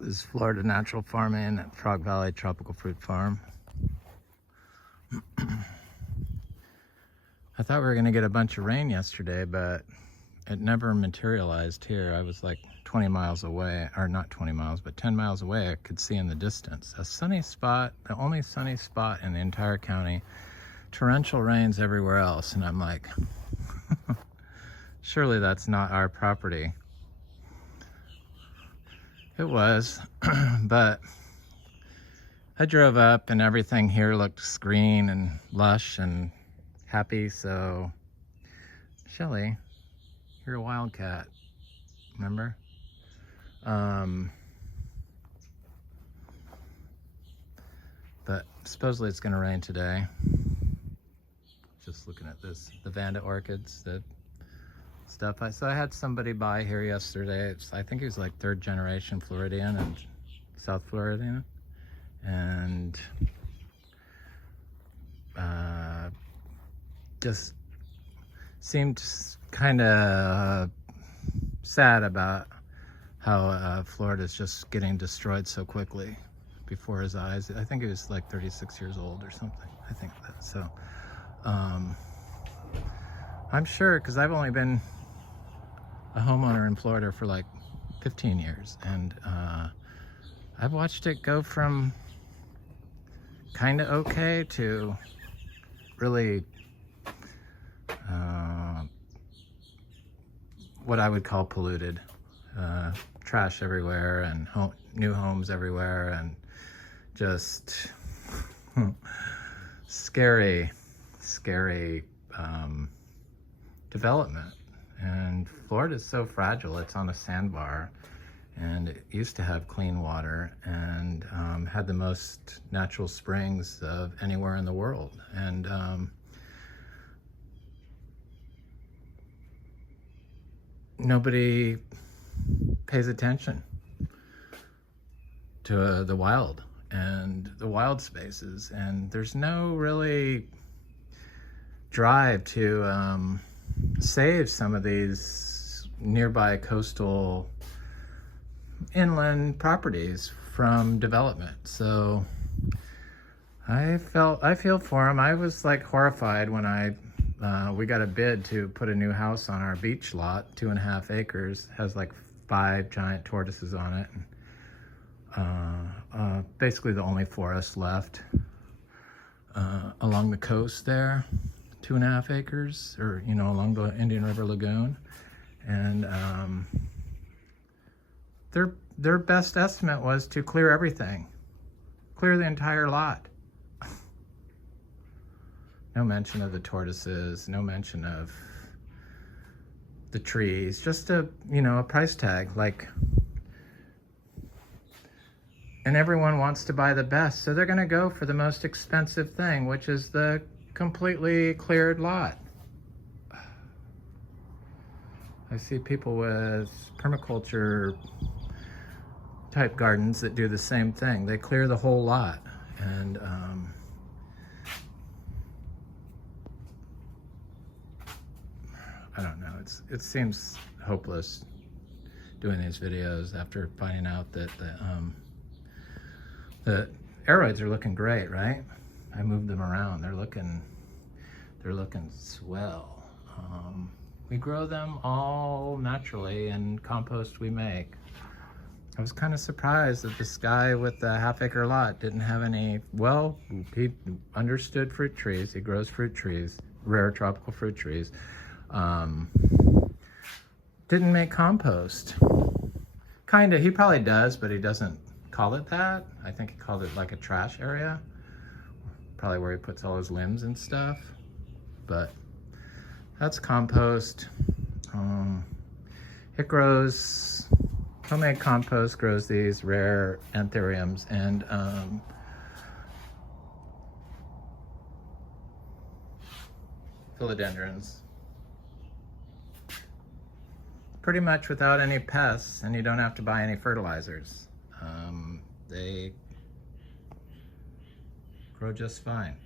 is Florida Natural Farming at Frog Valley Tropical Fruit Farm. I thought we were going to get a bunch of rain yesterday, but it never materialized here. I was like 20 miles away, or not 20 miles, but 10 miles away. I could see in the distance a sunny spot, the only sunny spot in the entire county. Torrential rains everywhere else, and I'm like, surely that's not our property. It was, but I drove up and everything here looked green and lush and happy. So, Shelly, you're a wildcat, remember? But supposedly it's gonna rain today. Just looking at this, the Vanda orchids, the stuff. So I had somebody by here yesterday. I think he was like 3rd generation Floridian and South Floridian, and just seemed kind of sad about how Florida's just getting destroyed so quickly before his eyes. I think he was like 36 years old or something. I think that. So I'm sure, because I've only been a homeowner in Florida for like 15 years, and I've watched it go from kind of okay to really what I would call polluted. Trash everywhere, and new homes everywhere, and just scary development. And Florida's so fragile. It's on a sandbar, and it used to have clean water, and had the most natural springs of anywhere in the world. And nobody pays attention to the wild and the wild spaces, and there's no really drive to save some of these nearby coastal inland properties from development. So I feel for them. I was like horrified when we got a bid to put a new house on our beach lot, 2.5 acres, has like 5 giant tortoises on it. Basically the only forest left along the coast there, 2.5 acres, or along the Indian River Lagoon. And their best estimate was to clear everything, clear the entire lot. No mention of the tortoises, no mention of the trees, just a price tag, like, and everyone wants to buy the best, so they're going to go for the most expensive thing, which is the completely cleared lot. I see people with permaculture type gardens that do the same thing. They clear the whole lot, and I don't know, it seems hopeless doing these videos after finding out that the aroids are looking great, right? I moved them around. They're looking swell. We grow them all naturally in compost we make. I was kind of surprised that this guy with the 1/2 acre lot didn't have any. Well, he understood fruit trees. He grows fruit trees, rare tropical fruit trees. Didn't make compost. Kinda, he probably does, but he doesn't call it that. I think he called it like a trash area, probably where he puts all his limbs and stuff. But that's compost. It grows, homemade compost grows these rare anthuriums and philodendrons, pretty much without any pests, and you don't have to buy any fertilizers. They grow just fine.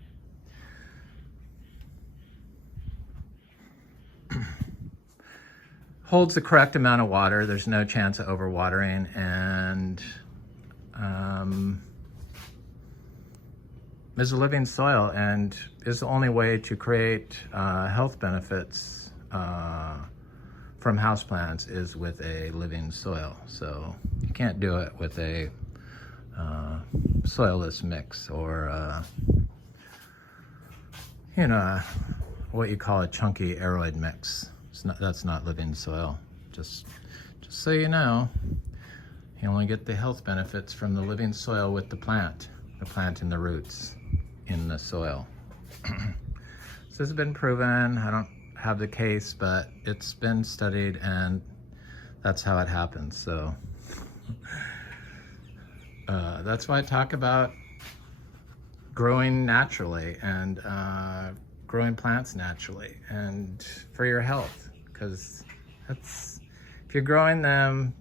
Holds the correct amount of water. There's no chance of overwatering, and is a living soil and is the only way to create health benefits from houseplants is with a living soil. So you can't do it with a soilless mix or you know, what you call a chunky aroid mix. That's not living soil. Just so you know, you only get the health benefits from the living soil with the plant and the roots in the soil. This has been proven. I don't have the case, but it's been studied and that's how it happens. So that's why I talk about growing naturally and growing plants naturally and for your health, because if you're growing them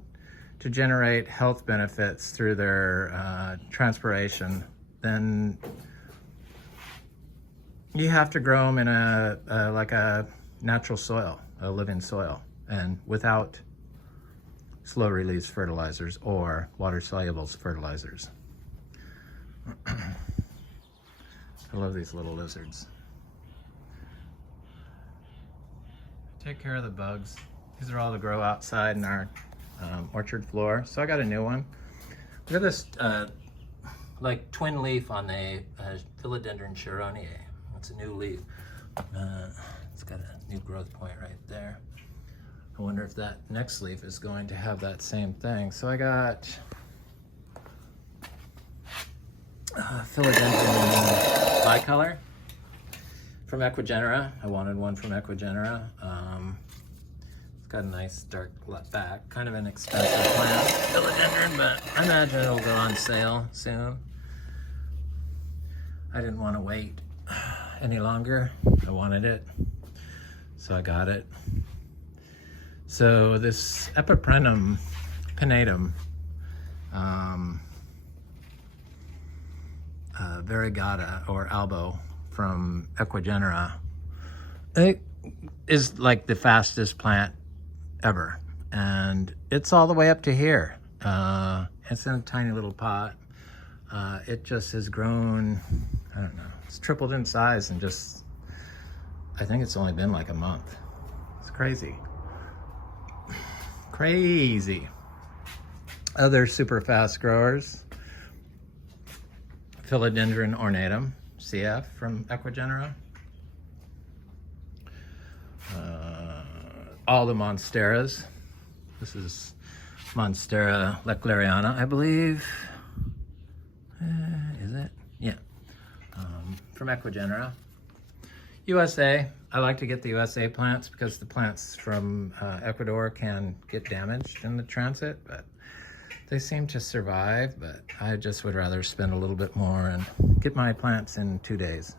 to generate health benefits through their transpiration, then you have to grow them in like a natural soil, a living soil, and without slow release fertilizers or water soluble fertilizers. I love these little lizards. Take care of the bugs. These are all to grow outside in our orchard floor. So I got a new one. Look at this like twin leaf on the Philodendron cheroneae. It's a new leaf. It's got a new growth point right there. I wonder if that next leaf is going to have that same thing. So I got Philodendron bicolor from Equigenera. I wanted one from Equigenera. It's got a nice dark back, kind of an expensive plant, Philodendron, but I imagine it'll go on sale soon. I didn't want to wait any longer. I wanted it, so I got it. So this Epiprenum pinnatum, variegata or albo from Equigenera, it is like the fastest plant ever, and it's all the way up to here. It's in a tiny little pot. It just has grown, I don't know, it's tripled in size in just, I think it's only been like a month. It's crazy. Crazy. Other super fast growers, Philodendron ornatum, CF from Equigenera. All the Monsteras. This is Monstera lecleriana, I believe. Is it? Yeah. From Equigenera. USA. I like to get the USA plants because the plants from Ecuador can get damaged in the transit, but they seem to survive. But I just would rather spend a little bit more and get my plants in 2 days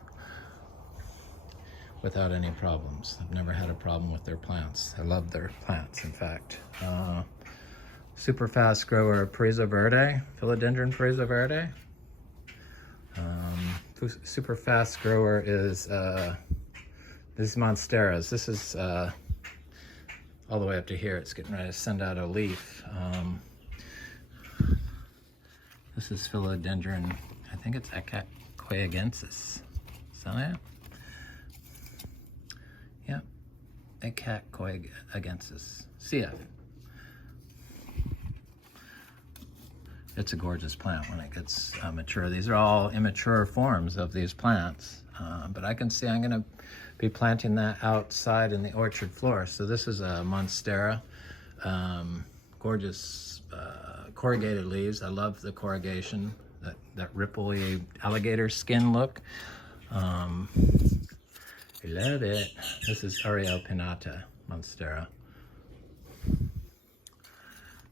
without any problems. I've never had a problem with their plants. I love their plants, in fact. Super fast grower Paraiso Verde, Philodendron Paraiso Verde. Super fast grower is these Monsteras. This is all the way up to here. It's getting ready to send out a leaf. This is Philodendron, I think it's acacoyagensis. Is that it? Yep, acacoyagensis, CF. It's a gorgeous plant when it gets mature. These are all immature forms of these plants, but I can see I'm gonna be planting that outside in the orchard floor. So this is a Monstera, gorgeous corrugated leaves. I love the corrugation, that ripply alligator skin look. I love it. This is Ariel pinnata Monstera.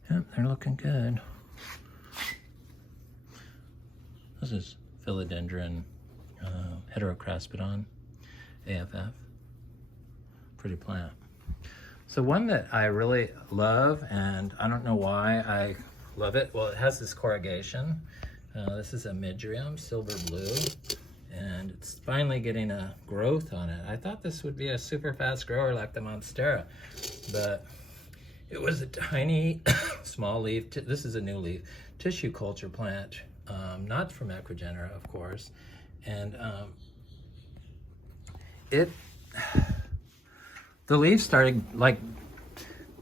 Yep, they're looking good. This is Philodendron heterocraspedon, AFF. Pretty plant. So one that I really love, and I don't know why I love it. Well, it has this corrugation. This is a midrium, silver blue, and it's finally getting a growth on it. I thought this would be a super fast grower like the Monstera, but it was a tiny, small leaf. This is a new leaf, tissue culture plant, not from Equigenera, of course. And the leaves started like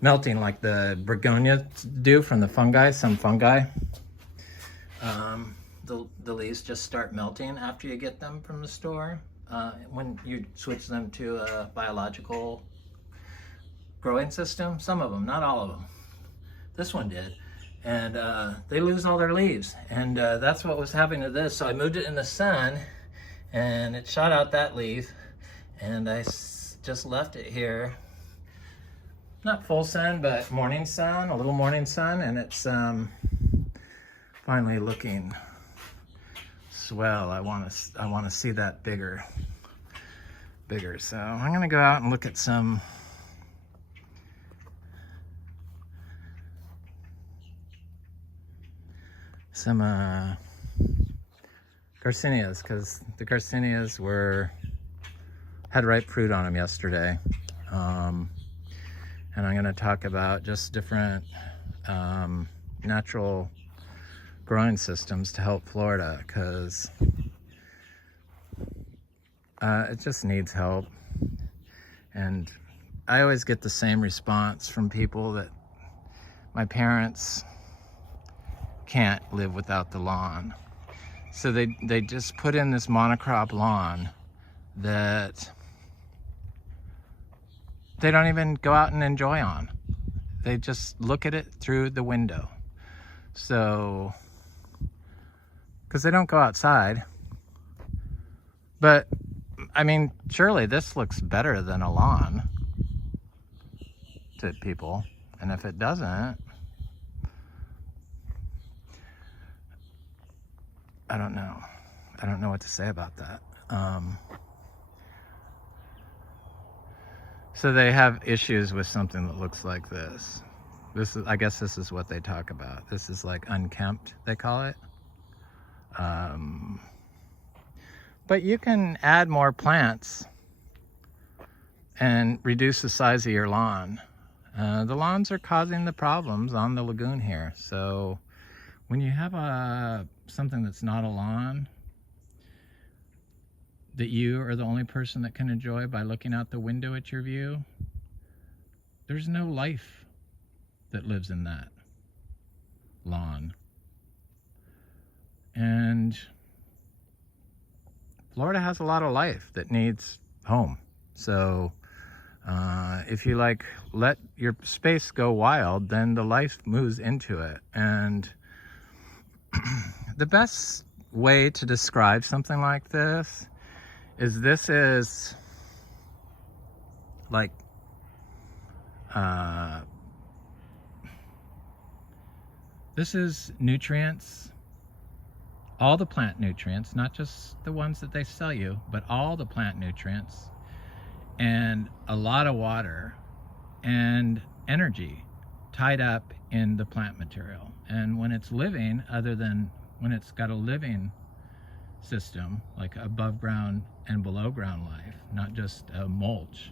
melting like the begonia do from the fungi, some fungi. The leaves just start melting after you get them from the store. When you switch them to a biological growing system, some of them, not all of them. This one did. And they lose all their leaves. And that's what was happening to this. So I moved it in the sun and it shot out that leaf. And I just left it here. Not full sun, but morning sun, a little morning sun. And it's finally looking swell. I want to see that bigger. So I'm gonna go out and look at some garcinias, because the garcinias had ripe fruit on them yesterday. And I'm going to talk about just different natural growing systems to help Florida, because it just needs help. And I always get the same response from people that my parents can't live without the lawn. So they just put in this monocrop lawn that they don't even go out and enjoy on. They just look at it through the window. So, because they don't go outside. But, I mean, surely this looks better than a lawn to people. And if it doesn't, I don't know. I don't know what to say about that. So they have issues with something that looks like this. I guess this is what they talk about. This is like unkempt, they call it. But you can add more plants and reduce the size of your lawn. The lawns are causing the problems on the lagoon here. So when you have something that's not a lawn, that you are the only person that can enjoy by looking out the window at your view, there's no life that lives in that lawn. And Florida has a lot of life that needs home. So if you let your space go wild, then the life moves into it. And the best way to describe something like this is like this is nutrients, all the plant nutrients, not just the ones that they sell you, but all the plant nutrients, and a lot of water and energy tied up in the plant material. And when it's living, other than when it's got a living system, like above ground and below ground life, not just a mulch,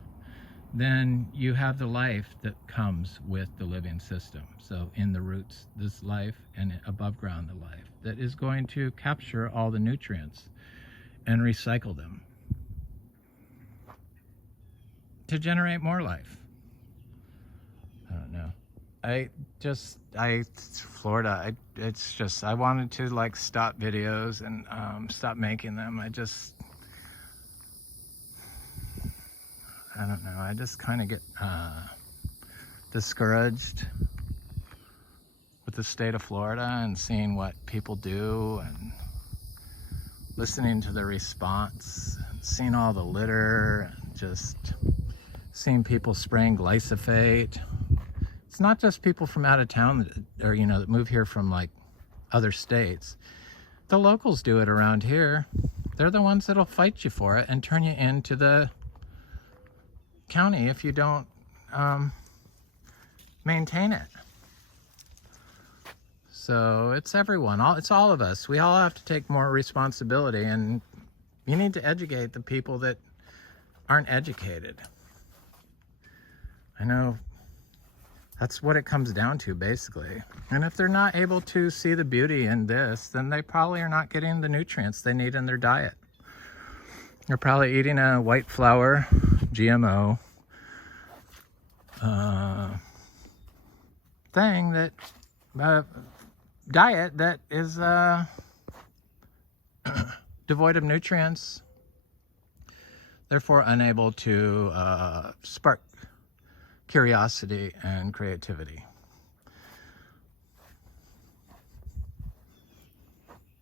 then you have the life that comes with the living system. So in the roots, this life, and above ground, the life that is going to capture all the nutrients and recycle them to generate more life. I don't know. Florida, it's just, I wanted to stop videos and stop making them. I don't know, I just kind of get discouraged with the state of Florida and seeing what people do and listening to the response and seeing all the litter and just seeing people spraying glyphosate. It's not just people from out of town that move here from other states. The locals do it around here. They're the ones that'll fight you for it and turn you into the county if you don't maintain it. So it's everyone, it's all of us. We all have to take more responsibility, and you need to educate the people that aren't educated. I know that's what it comes down to, basically. And if they're not able to see the beauty in this, then they probably are not getting the nutrients they need in their diet. They're probably eating a white flour GMO thing that diet that is devoid of nutrients, therefore unable to spark curiosity and creativity.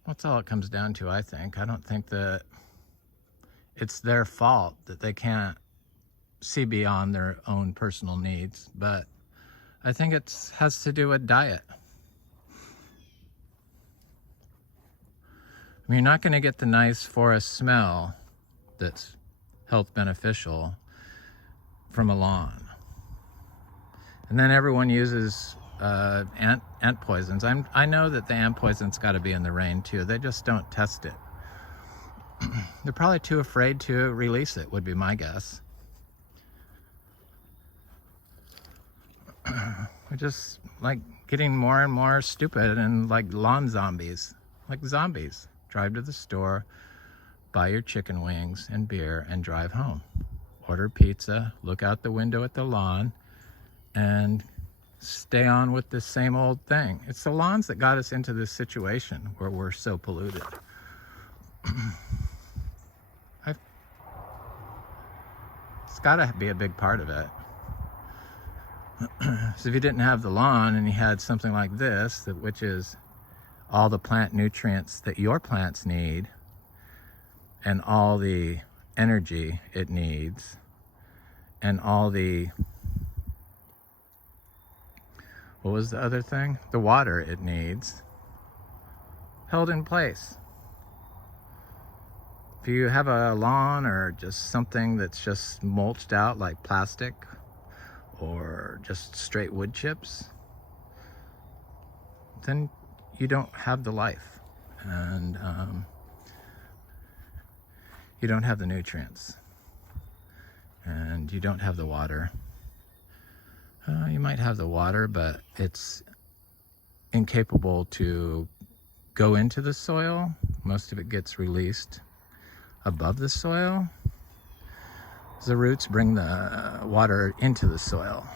That's all it comes down to, I think. I don't think that it's their fault that they can't see beyond their own personal needs, but I think it has to do with diet. I mean, you're not going to get the nice forest smell that's health beneficial from a lawn. And then everyone uses ant poisons. I know that the ant poison's got to be in the rain too. They just don't test it. They're probably too afraid to release it, would be my guess. We're just like getting more and more stupid and like lawn zombies. Like zombies. Drive to the store, buy your chicken wings and beer, and drive home. Order pizza, look out the window at the lawn, and stay on with the same old thing. It's the lawns that got us into this situation where we're so polluted. It's got to be a big part of it. So if you didn't have the lawn and you had something like this, which is all the plant nutrients that your plants need and all the energy it needs and all the, what was the other thing? The water it needs, held in place. If you have a lawn or just something that's just mulched out like plastic or just straight wood chips, then you don't have the life, and you don't have the nutrients, and you don't have the water. You might have the water, but it's incapable to go into the soil. Most of it gets released above the soil. The roots bring the water into the soil.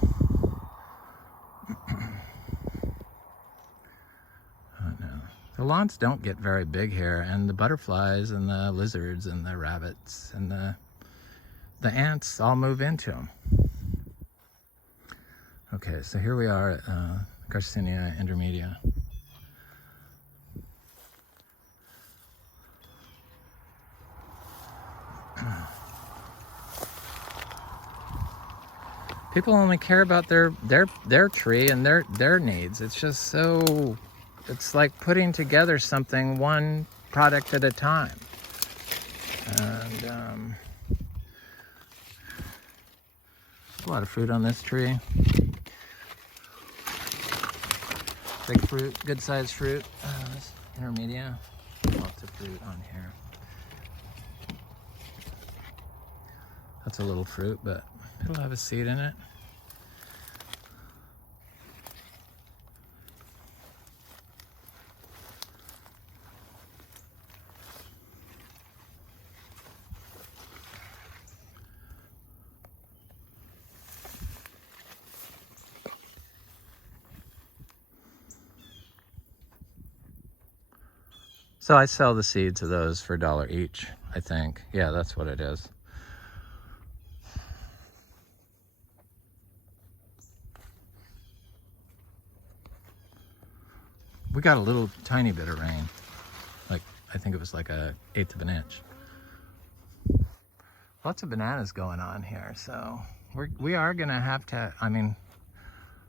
The lawns don't get very big here, and the butterflies and the lizards and the rabbits and the ants all move into them. Okay, so here we are at Garcinia intermedia. People only care about their tree and their needs. It's just so, it's like putting together something one product at a time. And a lot of fruit on this tree. Big fruit, good sized fruit. This intermedia, lots of fruit on here. That's a little fruit, but it'll have a seed in it. So I sell the seeds of those for $1 each, I think. Yeah, that's what it is. We got a little tiny bit of rain. Like, I think it was like 1/8 of an inch. Lots of bananas going on here, so we are gonna have to, I mean,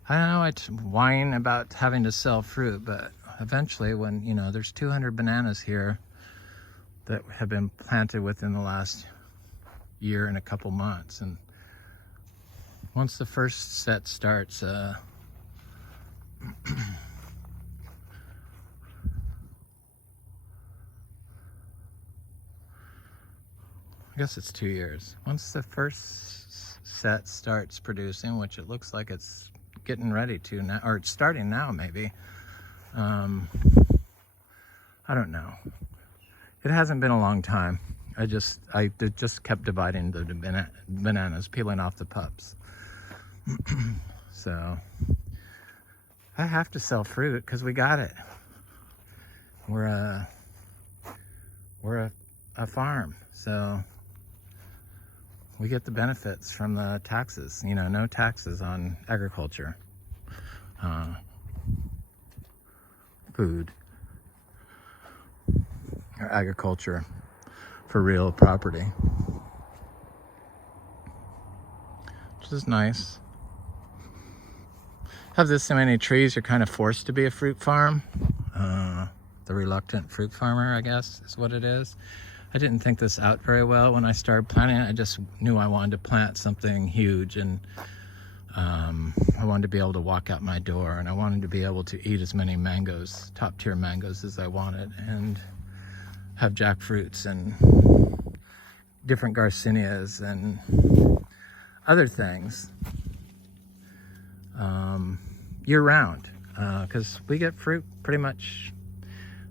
I don't know, it's whine about having to sell fruit, but eventually when, you know, there's 200 bananas here that have been planted within the last year and a couple months, and once the first set starts, I guess it's 2 years. Once the first set starts producing, which it looks like it's getting ready to now, or it's starting now maybe. I don't know. It hasn't been a long time. I just kept dividing the bananas, peeling off the pups. So I have to sell fruit because we got it. We're a farm, so we get the benefits from the taxes. You know, no taxes on agriculture, food, or agriculture for real property, which is nice. Have this so many trees, you're kind of forced to be a fruit farm. The reluctant fruit farmer, I guess, is what it is. I didn't think this out very well when I started planting it. I just knew I wanted to plant something huge, and I wanted to be able to walk out my door, and I wanted to be able to eat as many mangoes, top tier mangoes, as I wanted, and have jackfruits and different garcinias and other things year round, because we get fruit pretty much,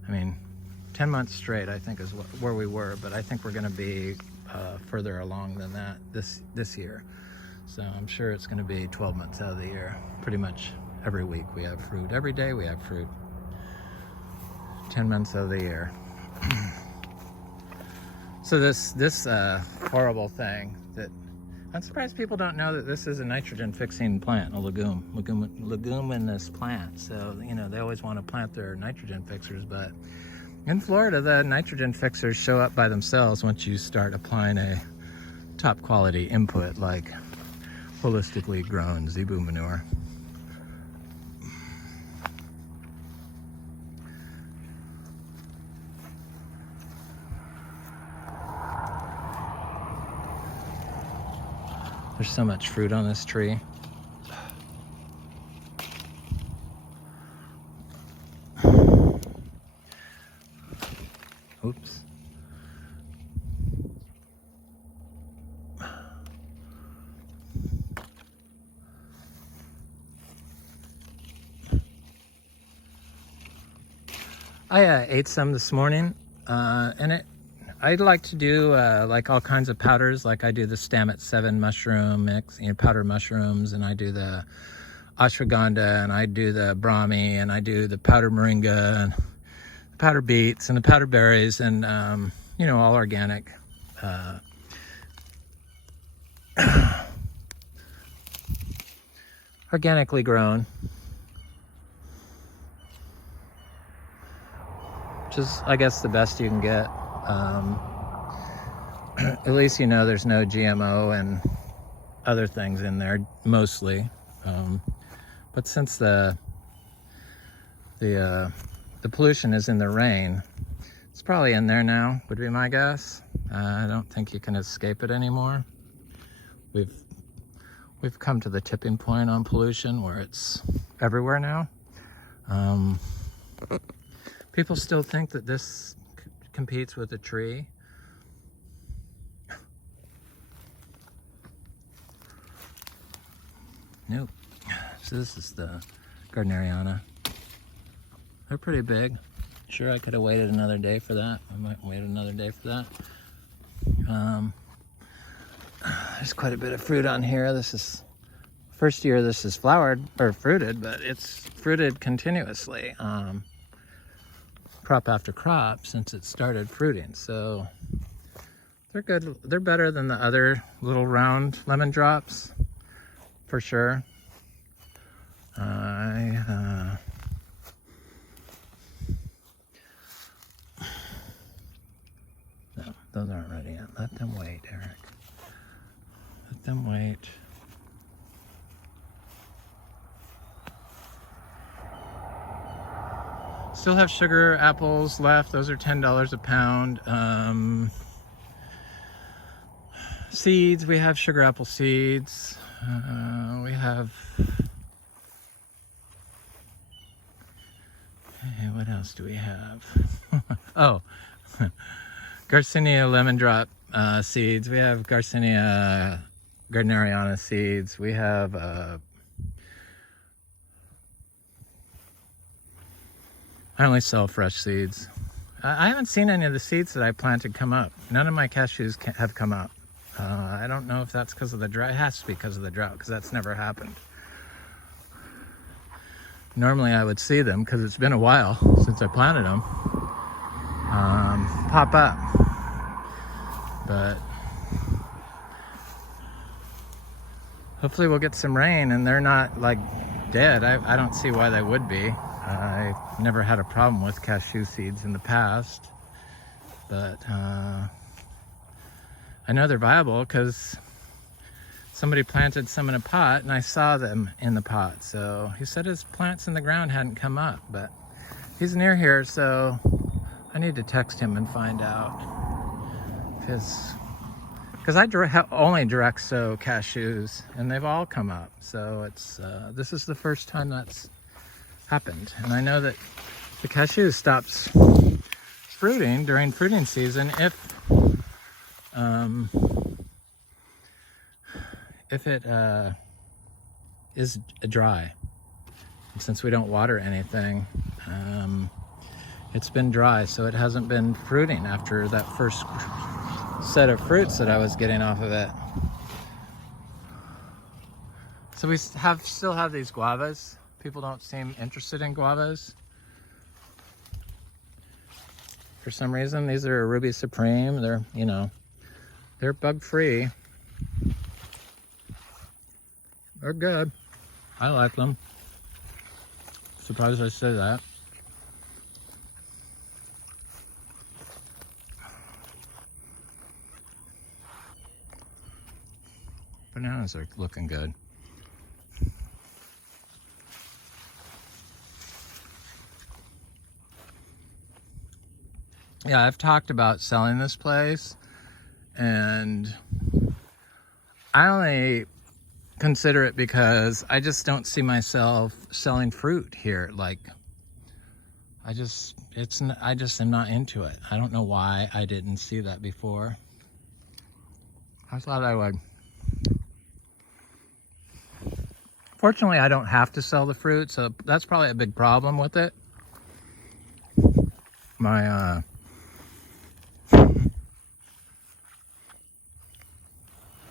I mean, 10 months straight, I think, is where we were, but I think we're going to be further along than that this year. So I'm sure it's going to be 12 months out of the year. Pretty much every week we have fruit. Every day we have fruit. 10 months out of the year. So this horrible thing that I'm surprised people don't know that this is a nitrogen-fixing plant, a leguminous plant. So, you know, they always want to plant their nitrogen fixers, but in Florida, the nitrogen fixers show up by themselves once you start applying a top quality input like holistically grown zebu manure. There's so much fruit on this tree. Oops. I ate some this morning, and I'd like to do like all kinds of powders. Like I do the Stammet 7 mushroom mix, you know, powdered mushrooms, and I do the ashwagandha, and I do the brahmi, and I do the powdered moringa, and the powdered beets, and the powdered berries, and you know, all organic. Organically grown, which is, I guess, the best you can get. At least, you know, there's no GMO and other things in there, mostly. But since the pollution is in the rain, it's probably in there now, would be my guess. I don't think you can escape it anymore. We've come to the tipping point on pollution where it's everywhere now. People still think that this competes with a tree. Nope. So this is the Gardneriana. They're pretty big. Sure, I could have waited another day for that. I might wait another day for that. There's quite a bit of fruit on here. This is first year this is flowered or fruited, but it's fruited continuously. Crop after crop since it started fruiting. So they're good. They're better than the other little round lemon drops, for sure. No, those aren't ready yet. Let them wait, Eric. Let them wait. Still have sugar apples left. Those are $10 a pound. Seeds, we have sugar apple seeds. We have... Hey, what else do we have? Oh, Garcinia lemon drop seeds. We have Garcinia Gardneriana seeds. We have I only sell fresh seeds. I haven't seen any of the seeds that I planted come up. None of my cashews have come up. I don't know if that's because of the drought. It has to be because of the drought, because that's never happened. Normally I would see them, because it's been a while since I planted them, pop up. But hopefully we'll get some rain and they're not like dead. I don't see why they would be. I never had a problem with cashew seeds in the past, but I know they're viable because somebody planted some in a pot and I saw them in the pot. So he said his plants in the ground hadn't come up, but he's near here, so I need to text him and find out because I only direct sow cashews and they've all come up. So it's this is the first time that's happened, and I know that the cashew stops fruiting during fruiting season if it is dry. And since we don't water anything, it's been dry, so it hasn't been fruiting after that first set of fruits that I was getting off of it. So we still have these guavas. People don't seem interested in guavas for some reason. These are Ruby Supreme. They're, you know, they're bug free. They're good. I like them. Surprised I say that. Bananas are looking good. Yeah, I've talked about selling this place, and I only consider it because I just don't see myself selling fruit here. Like, I just am not into it. I don't know why I didn't see that before. I thought I would. Fortunately, I don't have to sell the fruit, so that's probably a big problem with it. My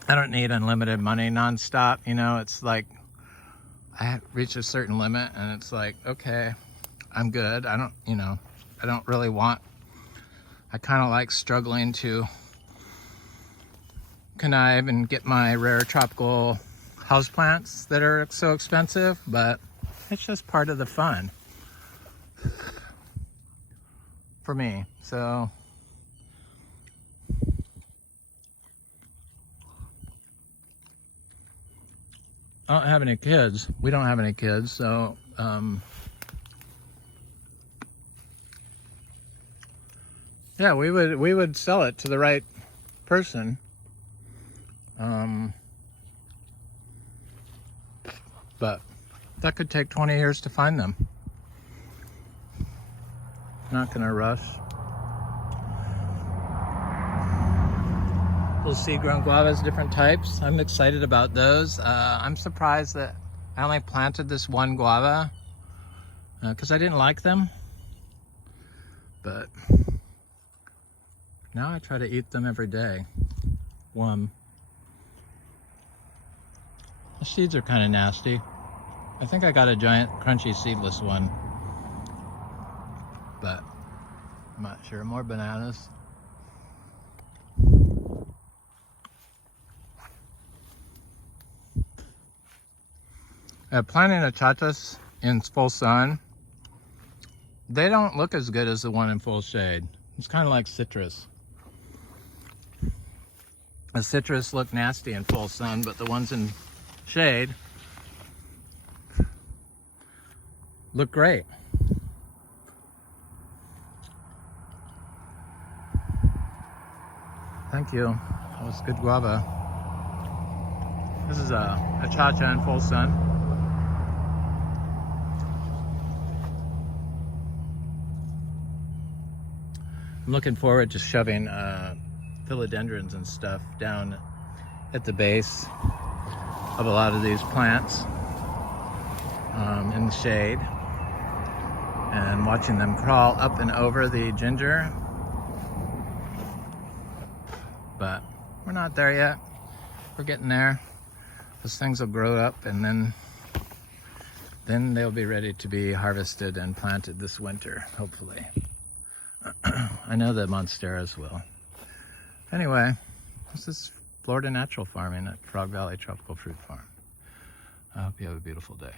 I don't need unlimited money nonstop, you know. It's like I reach a certain limit and it's like, okay, I'm good. I don't, you know, I don't really want, I kind of like struggling to connive and get my rare tropical houseplants that are so expensive, but it's just part of the fun for me. So I don't have any kids. We don't have any kids, so yeah, we would sell it to the right person. But that could take 20 years to find them. Not gonna rush. Little seed-grown guavas, different types. I'm excited about those. I'm surprised that I only planted this one guava because I didn't like them. But now I try to eat them every day. One. The seeds are kind of nasty. I think I got a giant crunchy seedless one, but I'm not sure. More bananas. Planting achatas in full sun, they don't look as good as the one in full shade. It's kind of like citrus. The citrus look nasty in full sun, but the ones in shade look great. Thank you. That was good guava. This is a achacha in full sun. I'm looking forward to shoving philodendrons and stuff down at the base of a lot of these plants in the shade. and watching them crawl up and over the ginger. But we're not there yet. We're getting there. Those things will grow up, and then they'll be ready to be harvested and planted this winter, hopefully. I know the Monsteras will. Anyway, this is Florida Natural Farming at Frog Valley Tropical Fruit Farm. I hope you have a beautiful day.